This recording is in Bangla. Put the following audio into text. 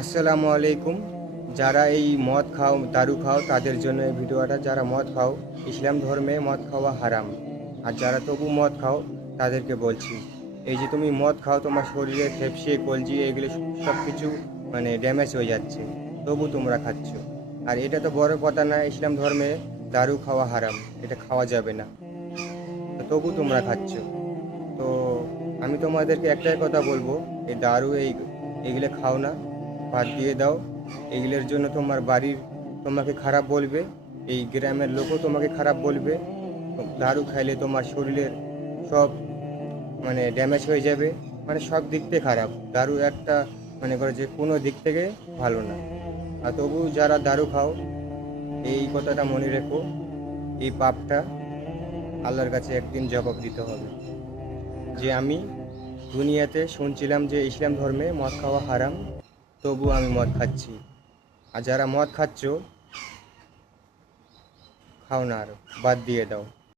আসসালামু আলাইকুম। যারা এই মদ খাও, দারু খাও, তাদের জন্য এই ভিডিওটা। যারা মদ খাও, ইসলাম ধর্মে মদ খাওয়া হারাম। আর যারা তবু মদ খাও, তাদেরকে বলছি, এই যে তুমি মদ খাও, তোমার শরীরে ফেফসে কলজি এগুলো সব কিছু ড্যামেজ হয়ে যাচ্ছে, তবু তোমরা খাচ্ছ। আর এটা তো বড় কথা না, ইসলাম ধর্মে দারু খাওয়া হারাম, এটা খাওয়া যাবে না, তবু তোমরা খাচ্ছ। তো আমি তোমাদেরকে একটাই কথা বলবো, এই দারু এইগুলো খাও না, বাদ দিয়ে দাও। এগুলোর জন্য তোমার বাড়ির তোমাকে খারাপ বলবে, এই গ্রামের লোকও তোমাকে খারাপ বলবে। দারু খাইলে তোমার শরীরের সব ড্যামেজ হয়ে যাবে, সব দিক থেকে খারাপ। দারু একটা মনে করো যে কোনো দিক থেকে ভালো না। আর তবু যারা দারু খাও, এই কথাটা মনে রেখো, এই পাপটা আল্লাহর কাছে একদিন জবাব দিতে হবে। যে আমি দুনিয়াতে শুনছিলাম যে ইসলাম ধর্মে মদ খাওয়া হারাম, তবু আমি মদ খাচ্ছি। আর যারা মদ খাচ্ছ, খাও না, আর বাদ দিয়ে দাও।